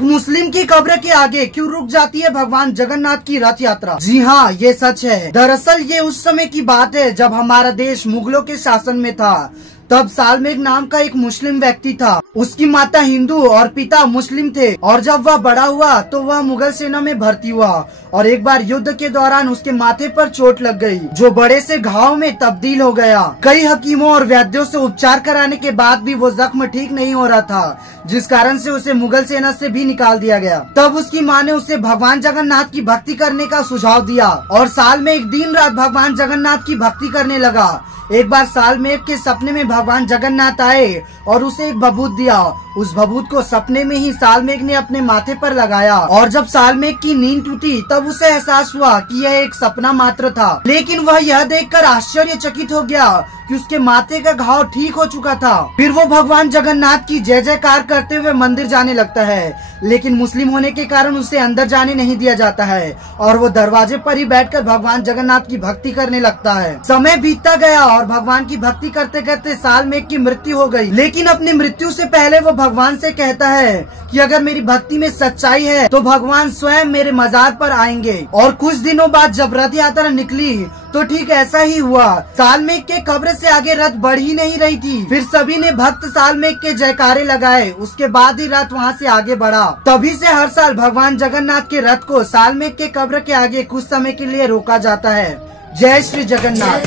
एक मुस्लिम की कब्र के आगे क्यों रुक जाती है भगवान जगन्नाथ की रथ यात्रा? जी हाँ, ये सच है। दरअसल ये उस समय की बात है जब हमारा देश मुगलों के शासन में था। तब सालमेघ नाम का एक मुस्लिम व्यक्ति था। उसकी माता हिंदू और पिता मुस्लिम थे और जब वह बड़ा हुआ तो वह मुगल सेना में भर्ती हुआ और एक बार युद्ध के दौरान उसके माथे पर चोट लग गई जो बड़े से घाव में तब्दील हो गया। कई हकीमों और वैद्यों से उपचार कराने के बाद भी वो जख्म ठीक नहीं हो रहा था, जिस कारण से उसे मुगल सेना से भी निकाल दिया गया। तब उसकी माँ ने उसे भगवान जगन्नाथ की भक्ति करने का सुझाव दिया और साल में एक दिन रात भगवान जगन्नाथ की भक्ति करने लगा। एक बार सालमेघ के सपने में भगवान जगन्नाथ आए और उसे एक भभूत दिया। उस भभूत को सपने में ही सालमेघ ने अपने माथे पर लगाया और जब सालमेघ की नींद टूटी तब उसे एहसास हुआ कि यह एक सपना मात्र था। लेकिन वह यह देखकर आश्चर्यचकित हो गया कि उसके माथे का घाव ठीक हो चुका था। फिर वो भगवान जगन्नाथ की जय जयकार करते हुए मंदिर जाने लगता है, लेकिन मुस्लिम होने के कारण उसे अंदर जाने नहीं दिया जाता है और वो दरवाजे पर ही बैठकर भगवान जगन्नाथ की भक्ति करने लगता है। समय बीतता गया और भगवान की भक्ति करते करते सालमेघ की मृत्यु हो गई। लेकिन अपनी मृत्यु से पहले वो भगवान से कहता है कि अगर मेरी भक्ति में सच्चाई है तो भगवान स्वयं मेरे मजार पर आएंगे। और कुछ दिनों बाद जब रथ यात्रा निकली तो ठीक ऐसा ही हुआ। सालमेघ के कब्र से आगे रथ बढ़ ही नहीं रही थी। फिर सभी ने भक्त सालमेघ के जयकारे लगाए, उसके बाद ही रथ वहाँ से आगे बढ़ा। तभी से हर साल भगवान जगन्नाथ के रथ को सालमेघ के कब्र के आगे कुछ समय के लिए रोका जाता है। जय श्री जगन्नाथ।